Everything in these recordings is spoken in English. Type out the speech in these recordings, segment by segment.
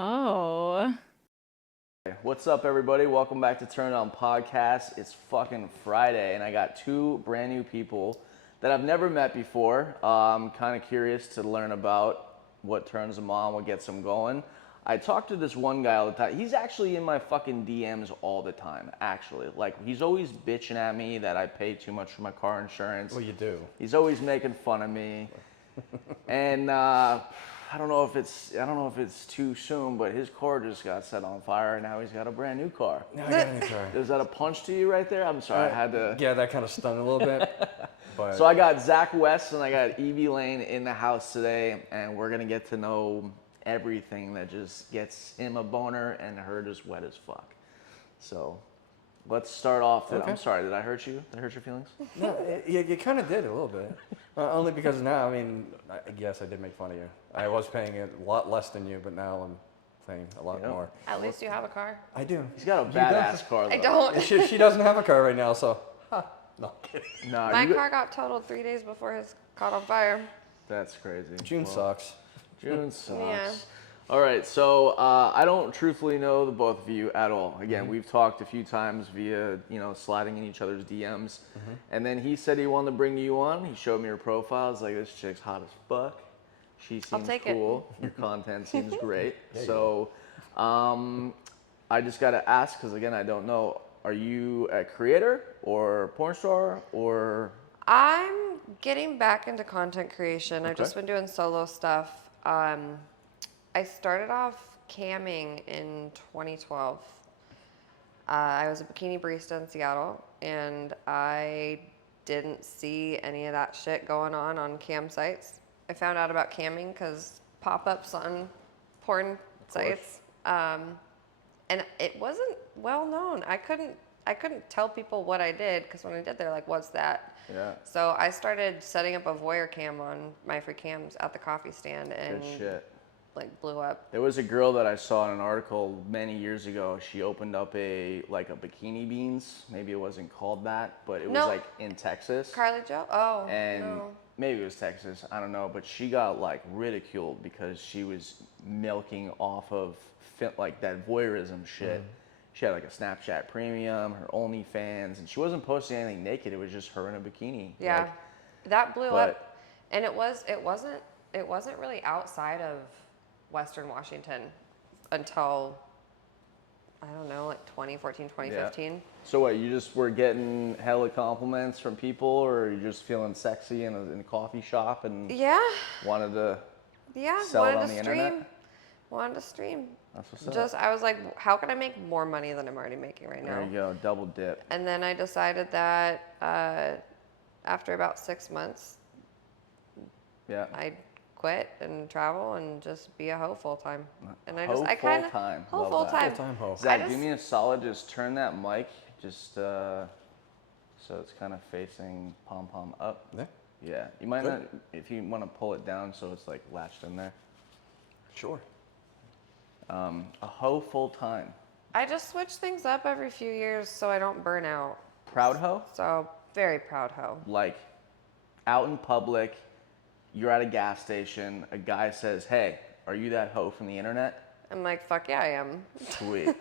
Oh. What's up, everybody? Welcome back to Turn-on Podcast. It's fucking Friday, and I got two brand new people that I've never met before. I'm kind of curious to learn about what turns them on, what gets them going. I talked to this one guy all the time. He's actually in my fucking DMs all the time, actually. Like, he's always bitching at me that I pay too much for my car insurance. Well, you do. He's always making fun of me. And I don't know if it's too soon, but his car just got set on fire, and now he's got a brand new car. No, I got a new car. Is that a punch to you right there? I'm sorry, I had to. Yeah, that kind of stung a little bit. But So I got Zach West and I got Evie Lane in the house today, and we're gonna get to know everything that just gets him a boner and her just wet as fuck. So let's start off. Okay. I'm sorry, did I hurt you? Did I hurt your feelings? no, you kind of did a little bit. Only because now, I mean, yes, I did make fun of you. I was paying a lot less than you, but now I'm paying a lot more. At least you have a car. I do. He's got a badass car though. I don't. She doesn't have a car right now, so. No, kidding. Nah, My car got totaled 3 days before his caught on fire. That's crazy. June sucks. June sucks. Yeah. All right, so I don't truthfully know the both of you at all. Again, we've talked a few times via, sliding in each other's DMs. And then he said he wanted to bring you on. He showed me your profile. I was like, this chick's hot as fuck. She seems take it. cool. Your content seems great. Yeah, So I just got to ask, because again, I don't know. Are you a creator or porn star or? I'm getting back into content creation. I've Okay. just been doing solo stuff. I started off camming in 2012. I was a bikini barista in Seattle, and I didn't see any of that shit going on cam sites. I found out about camming because pop-ups on porn sites, and it wasn't well known. I couldn't tell people what I did because when I did, they're like, "What's that?" Yeah. So I started setting up a voyeur cam on my free cams at the coffee stand, and Good shit. like blew up. There was a girl that I saw in an article many years ago. She opened up a bikini beans. Maybe it wasn't called that, but it was No. like in Texas. Carly Joe? Oh, And no. maybe it was Texas. I don't know, but she got like ridiculed because she was milking off of like that voyeurism shit. She had like a Snapchat Premium, her OnlyFans, and she wasn't posting anything naked. It was just her in a bikini. Yeah, Like, that blew but- up, and it wasn't really outside of Western Washington until I don't know, like 2014, 2015. So what, you just were getting hella compliments from people, or you just feeling sexy in a coffee shop and Yeah, wanted to yeah. sell it wanted on to the stream. internet? Wanted to stream. That's what's up. Just I was like, how can I make more money than I'm already making right now? There you go, double dip. And then I decided that after about 6 months, Yeah. I'd quit and travel and just be a hoe full time. And I Hoe just I kind of full-time. hoe Love full that. time. Full-time hoe. Zach, just- do me a solid, just turn that mic just so it's kind of facing pom-pom up. Yeah, Yeah, you might Good. not, if you want to pull it down so it's like latched in there. sure. A hoe full-time. I just switch things up every few years so I don't burn out. Proud hoe? So very proud hoe. Like out in public, you're at a gas station, a guy says, hey, are you that hoe from the internet? I'm like, fuck yeah, I am. Sweet.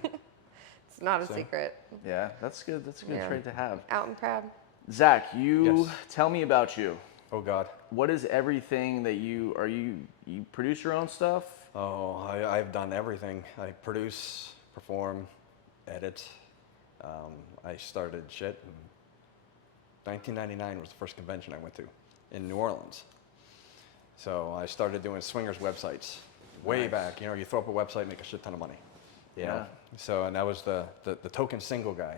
It's not a secret. Yeah, that's good. That's a good Yeah. trait to have. Out and proud. Zach, you Yes. tell me about you. Oh God. What is everything that you produce your own stuff? Oh, I've done everything. I produce, perform, edit. I started shit in 1999 was the first convention I went to in New Orleans. So I started doing swingers websites way Nice. back. You throw up a website, make a shit ton of money. You know? Yeah. So, and I was the token single guy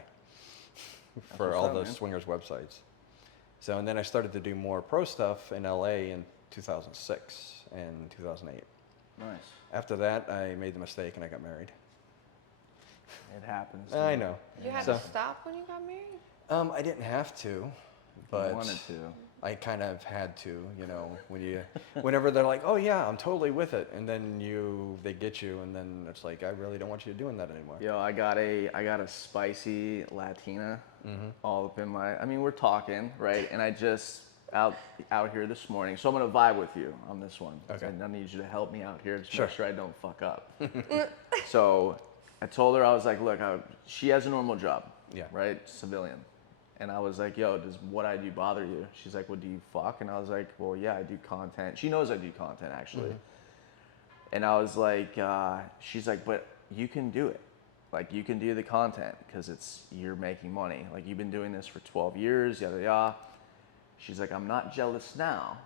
for what's all up, those man. swingers websites. So, and then I started to do more pro stuff in LA in 2006 and 2008. Nice. After that, I made the mistake and I got married. It happens. I know. You had So- to stop when you got married? I didn't have to, I but wanted to. I kind of had to, whenever they're like, oh yeah, I'm totally with it. And then they get you and then it's like, I really don't want you doing that anymore. Yo, I got a spicy Latina all up in my, I mean, we're talking, right? And I just out here this morning, so I'm gonna vibe with you on this one. Okay. I need you to help me out here to Sure. make sure I don't fuck up. So I told her, I was like, look, she has a normal job, Yeah. right, civilian, and I was like, yo, does what I do bother you? She's like, well, do you fuck? And I was like, well, yeah, I do content. She knows I do content actually, and I was like, she's like, but you can do it. Like, you can do the content because you're making money. Like, you've been doing this for 12 years, yada yada. She's like, I'm not jealous now,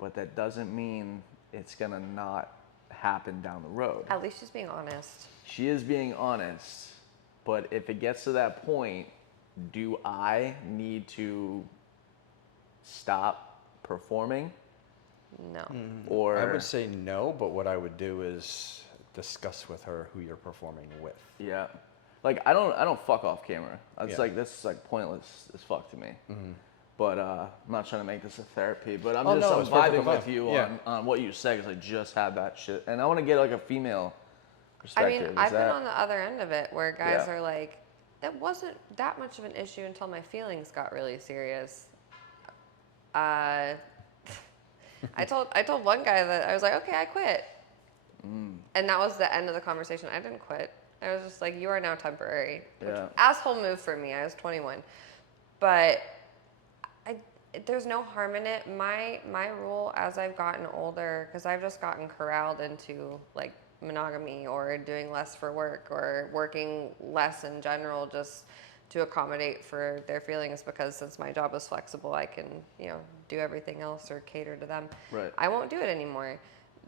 but that doesn't mean it's gonna not happen down the road. At least she's being honest. She is being honest, but if it gets to that point, do I need to stop performing? No. Or I would say no, but what I would do is discuss with her who you're performing with. yeah, like I don't fuck off camera. It's Yeah. like this is like pointless as fuck to me. But I'm not trying to make this a therapy, but I'm Oh, just no, I'm it's perfectly vibing with fine. you Yeah. on what you said because I just had that shit, and I want to get like a female I perspective. mean, Is I've been that- on the other end of it where guys Yeah. are like, it wasn't that much of an issue until my feelings got really serious. I told one guy that I was like, okay, I quit. And that was the end of the conversation. I didn't quit. I was just like, you are now temporary. Which, Yeah. asshole move for me. I was 21. But there's no harm in it. My rule as I've gotten older, because I've just gotten corralled into like monogamy or doing less for work or working less in general just to accommodate for their feelings, because since my job is flexible, I can, do everything else or cater to them. Right. I won't do it anymore.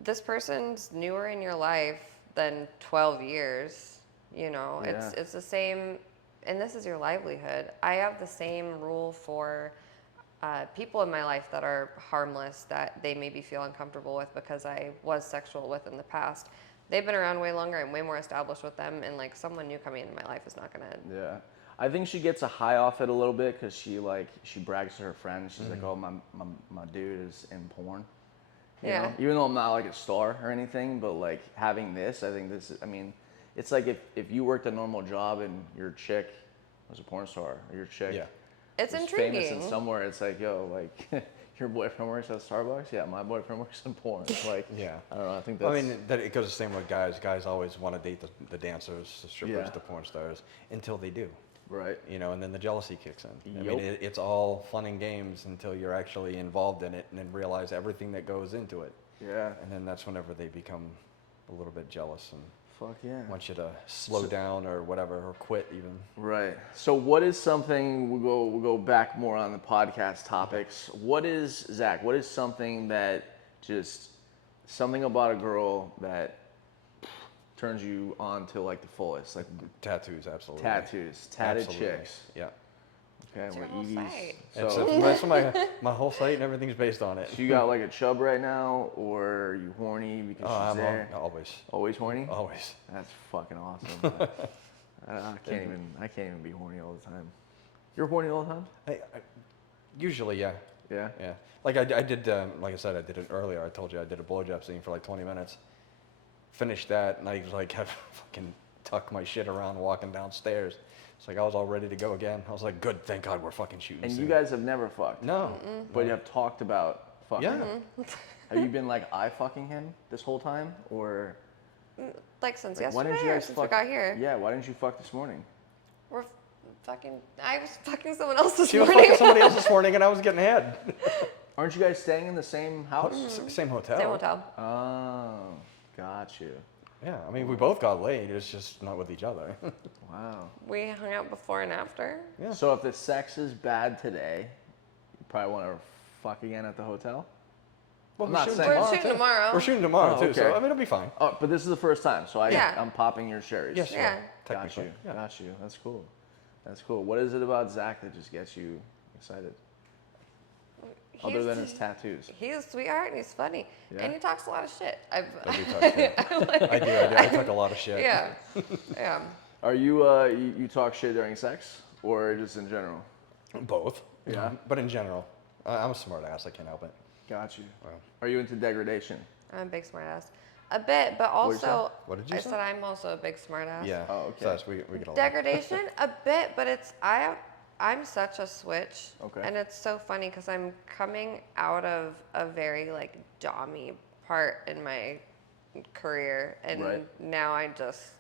This person's newer in your life than 12 years. Yeah. It's the same, and this is your livelihood. I have the same rule for people in my life that are harmless, that they maybe feel uncomfortable with because I was sexual with in the past. They've been around way longer. I'm way more established with them, and like someone new coming into my life is not gonna. Yeah, I think she gets a high off it a little bit because she brags to her friends. She's like, oh, my dude is in porn. You Yeah. know? Even though I'm not like a star or anything, but like having this, I think it's like if you worked a normal job and your chick was a porn star, or your chick Yeah. It's was intriguing. famous in somewhere, it's like, yo, like your boyfriend works at Starbucks? Yeah, my boyfriend works in porn. It's like, Yeah. I don't know, I think that's... I mean, that it goes the same with guys. Guys always want to date the dancers, the strippers, Yeah. the porn stars, until they do. Right. And then the jealousy kicks in. I Yup. mean, it's all fun and games until you're actually involved in it and then realize everything that goes into it. Yeah. And then that's whenever they become a little bit jealous and Fuck yeah. want you to slow down or whatever, or quit even. Right. So what is something, we'll go back more on the podcast topics. What is, Zach, what is something that something about a girl that turns you on to like the fullest? Like Tattoos, absolutely. tattoos, tatted Absolutely. chicks. Yeah. Okay, What's your we're whole Evie's. site? So, That's my whole site and everything's based on it. so you got like a chub right now, or are you horny because Oh, she's there? always. Always horny? Always. That's fucking awesome. I can't even be horny all the time. You're horny all the time? Usually, yeah. Yeah. Yeah. Like I did, like I said, I did it earlier. I told you I did a blowjob scene for like 20 minutes. Finished that, and I was like, have fucking tuck my shit around walking downstairs. It's like I was all ready to go again. I was like, good, thank God we're fucking shooting And soon. you guys have never fucked? No. But you have talked about fucking? Yeah. Have you been like eye fucking him this whole time? Or Like since like, why yesterday didn't you or guys since fuck? we got here. Yeah, why didn't you fuck this morning? We're I was fucking someone else this She was morning. fucking somebody else this morning, and I was getting head. Aren't you guys staying in the same house? Same hotel. Same hotel. Oh, got you. Yeah, I mean, we both got laid. It's just not with each other. Wow. We hung out before and after. Yeah. So if the sex is bad today, you probably want to fuck again at the hotel? Well, I'm not shooting saying- We're tomorrow, shooting too. tomorrow. We're shooting tomorrow Oh, too, okay. so I mean, it'll be fine. Oh, but this is the first time, so Yeah. I'm popping your cherries. Yes, Yeah. Got technically. you. Yeah. Got you. That's cool. That's cool. What is it about Zach that just gets you excited? Other than his tattoos. He's a sweetheart and he's funny. Yeah. And he talks a lot of shit. I do talk shit. I do. I talk a lot of shit. Yeah. Yeah. Are you you talk shit during sex or just in general? Both. Yeah. But in general, I'm a smart ass. I can't help it. Got you. Wow. Are you into degradation? I'm a big smartass. A bit, but What'd you say? also What did you I say? said I'm also a big smartass. Yeah. Oh, okay. So we get along. Degradation, a bit, but I'm such a switch. Okay. And it's so funny because I'm coming out of a very like dommy part in my career, and Right. now I just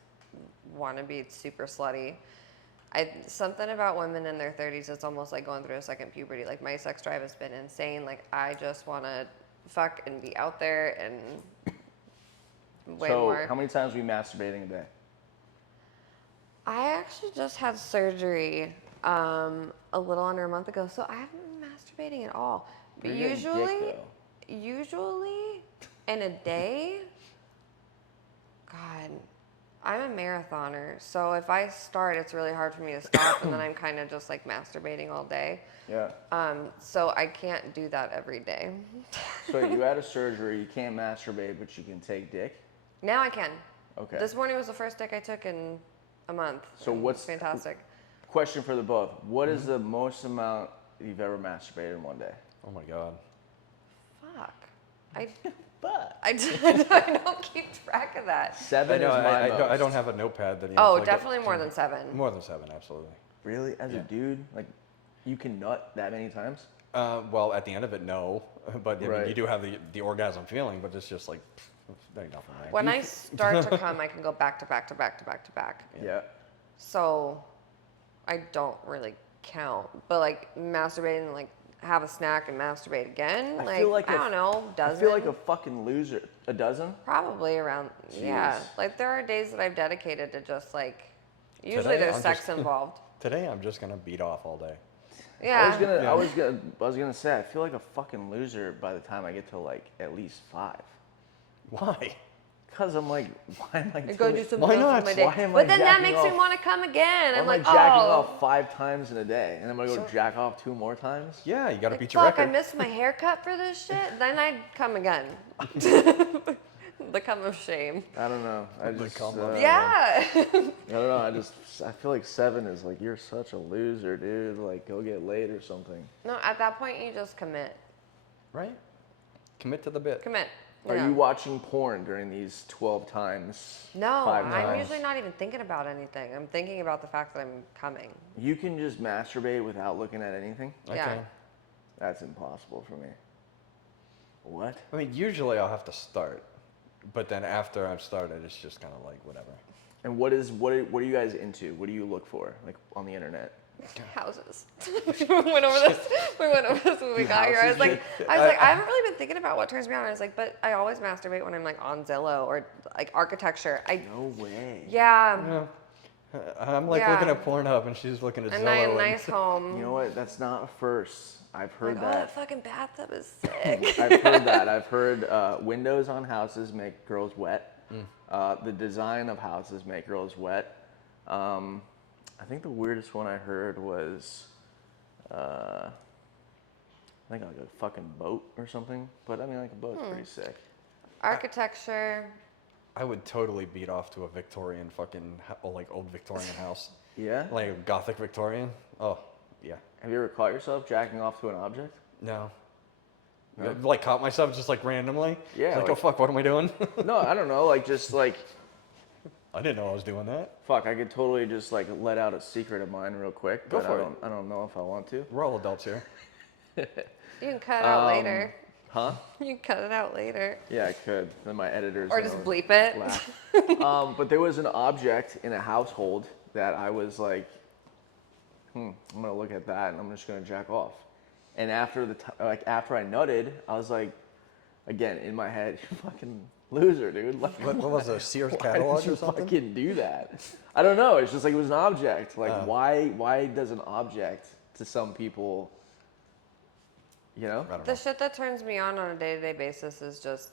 want to be super slutty. Something about women in their 30s, it's almost like going through a second puberty. Like my sex drive has been insane. Like I just want to fuck and be out there and way So more. how many times are you masturbating a day? I actually just had surgery a little under a month ago, so I haven't been masturbating at all. But You're getting dick, usually in a day, God, I'm a marathoner, so if I start, it's really hard for me to stop, and then I'm kind of just like masturbating all day. Yeah. So I can't do that every day. So you had a surgery, you can't masturbate, but you can take dick? Now I can. Okay. This morning was the first dick I took in a month. So and what's it's fantastic? Question for the both. What is the most amount you've ever masturbated in one day? Oh my God. Fuck. I But I don't keep track of that. 7 I know. is my I most. don't have a notepad that. Oh, like definitely more than 7. More than 7, absolutely. Really? As a dude, like, you can nut that many times? Well, at the end of it, no. But I mean, Right. you do have the orgasm feeling, but it's just like, there ain't nothing there. When I start to come, I can go back to back to back to back to back. Yeah. So I don't really count. But like masturbating, like have a snack and masturbate again, I feel like I a- don't know, I dozen. feel like a fucking loser. A dozen? Probably around, yeah. Jeez. Like there are days that I've dedicated to just like, usually Today, there's I'm sex just- involved. Today, I'm just gonna beat off all day. Yeah. I was gonna say, I feel like a fucking loser by the time I get to like at least 5. Why? Cause I'm like, why am I I go do doing? something Why else not? with my day. Why am I But then that jacking makes me off? want to come again. I'm I'm like like, jacking oh, off 5 times in a day, and I'm gonna go jack off 2 more times. Yeah, you gotta like, beat your fuck, I record. missed my haircut for this shit. Then I'd come again. The come of shame. I don't know. I The just cum of- Yeah. I don't know. I feel like 7 is like, you're such a loser, dude. Like, go get laid or something. No, at that point you just commit. Right? Commit to the bit. Commit. Are Yeah. you watching porn during these 12 times? No, 5 I'm times? usually not even thinking about anything. I'm thinking about the fact that I'm coming. You can just masturbate without looking at anything? Yeah. Okay. That's impossible for me. What? I mean, usually I'll have to start, but then after I've started, it's just kind of like whatever. And what are you guys into? What do you look for, like, on the internet? Houses. we went over this when we got here. I was like, I haven't really been thinking about what turns me on. I was like, but I always masturbate when I'm like on Zillow or like architecture. No way. Yeah, Yeah. I'm like Yeah. looking at Pornhub and she's looking at a Zillow. nice home. You know what? That's not a first. I've heard Like, oh, that that. fucking bathtub is sick. I've heard that. I've heard windows on houses make girls wet. Mm. The design of houses make girls wet. I think the weirdest one I heard was, I think like a fucking boat or something. But I mean, like a boat's pretty sick. Architecture. I would totally beat off to a Victorian fucking, like old Victorian house. Yeah? Like a Gothic Victorian. Oh, yeah. Have you ever caught yourself jacking off to an object? No. No? Like caught myself just like randomly. Yeah, Like, like- oh fuck, what am I doing? No, I don't know. Like, just like, I didn't know I was doing that. fuck, I could totally just like let out a secret of mine real quick. Go But for it. I don't know if I want to. We're all adults here. You can cut it out later. Huh? You can cut it out later. Yeah, I could. Then my editors. Or just bleep it. laugh. But there was an object in a household that I was like, I'm gonna look at that and I'm just gonna jack off. And after after I nutted, I was like, again in my head, you fucking loser, dude. Like, What was it, a Sears why catalog did you or something? fucking do that? I don't know. It's just like it was an object. Like Oh. why does an object to some people, you know? I don't The know. shit that turns me on a day-to-day basis is just,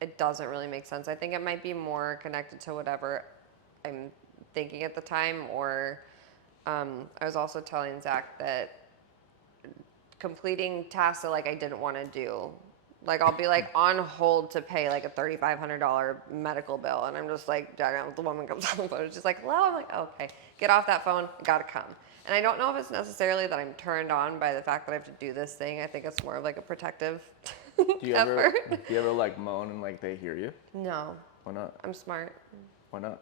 it doesn't really make sense. I think it might be more connected to whatever I'm thinking at the time, or I was also telling Zach that completing tasks that like I didn't want to do. Like I'll be like on hold to pay like a $3,500 medical bill, and I'm just like, the woman comes on the phone, she's like, hello, I'm like, okay, get off that phone, gotta come. And I don't know if it's necessarily that I'm turned on by the fact that I have to do this thing. I think it's more of like a protective Do you effort. ever like moan and like they hear you? No, Why not? I'm smart. Why not?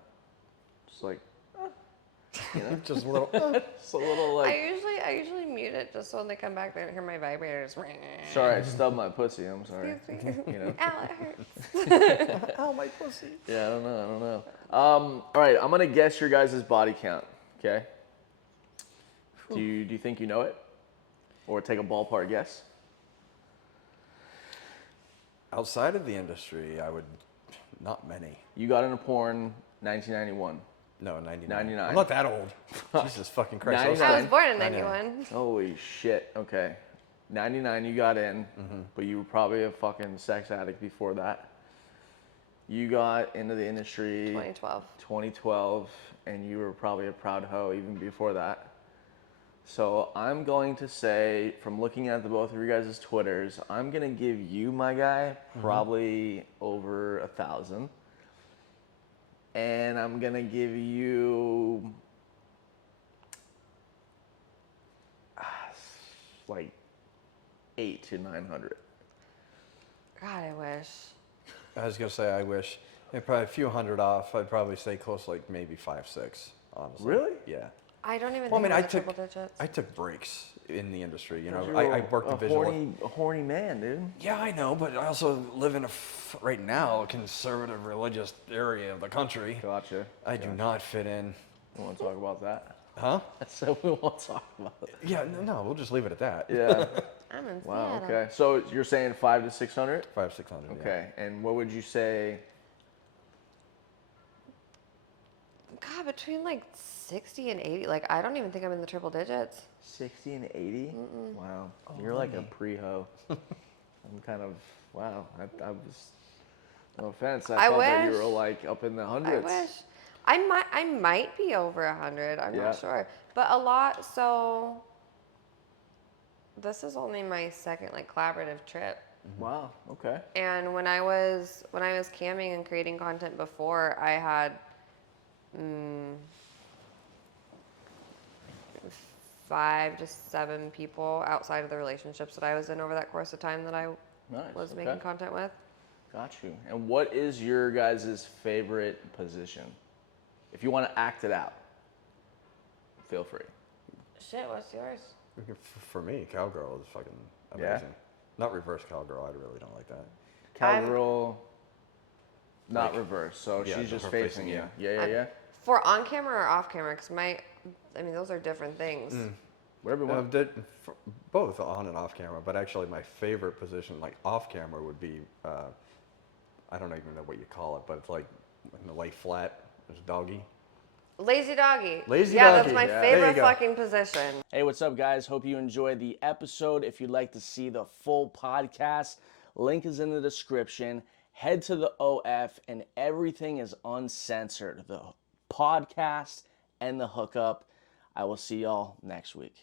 Just like, You know? Just a little. It's a little like, I usually mute it just so when they come back, they don't hear my vibrators. sorry, I stubbed my pussy. I'm sorry. Excuse me. You know? Ow, it hurts. Ow, my pussy. Yeah, I don't know. All right, I'm gonna guess your guys' body count. Okay. Do you think you know it, or take a ballpark guess? Outside of the industry, I would. Not many. You got into porn 1991. No, 99. 99. I'm not that old. Jesus fucking Christ. 99. I was born in 99. 91. Holy shit. Okay. 99 you got in, but you were probably a fucking sex addict before that. You got into the industry 2012, and you were probably a proud hoe even before that. So I'm going to say, from looking at the both of you guys' Twitters, I'm gonna give you, my guy, probably over 1,000. And I'm gonna give you like 800 to 900. God, I wish. I was gonna say I wish. Probably a few hundred off. I'd probably stay close, like maybe 5, 6. Honestly. Really? Yeah. I don't even Well, think I about the triple digits. I took breaks in the industry. You know, You're I worked the visual. a horny man, dude. Yeah, I know, but I also live in right now a conservative religious area of the country. Gotcha. I do not fit in. We want to talk about that. Huh? So we won't talk about it. Yeah, no, we'll just leave it at that. Yeah. I'm in Wow. Seattle. Okay. So you're saying 500 to 600? 500, 600. Okay. And what would you say? God, between like 60 and 80. Like, I don't even think I'm in the triple digits. 60 and 80? Wow. You're like a pre-ho. I'm kind of, wow. I was, no offense. I thought that you wish. were like up in the I hundreds. wish. I might be over 100. I'm Yeah. not sure. But a lot, so this is only my second like collaborative trip. Wow. Okay. And when I was camming and creating content before, I had 5 to 7 people outside of the relationships that I was in over that course of time that I Nice. was making content with. Got you. And what is your guys' favorite position? If you want to act it out, feel free. Shit, what's yours? For me, cowgirl is fucking Yeah? amazing. Not reverse cowgirl. I really don't like that. Cowgirl, not reverse. So Yeah, she's just her facing you. facing, Yeah. For on camera or off camera? Because those are different things. Whatever you want. Both on and off camera, but actually my favorite position, like off camera, would be I don't even know what you call it, but it's like when the lay flat, there's doggy. Lazy doggy. Lazy yeah, doggy, that's my yeah. There you favorite go. fucking position. Hey, what's up, guys? Hope you enjoyed the episode. If you'd like to see the full podcast, link is in the description. Head to the OF, and everything is uncensored. The podcast and the hookup. I will see y'all next week.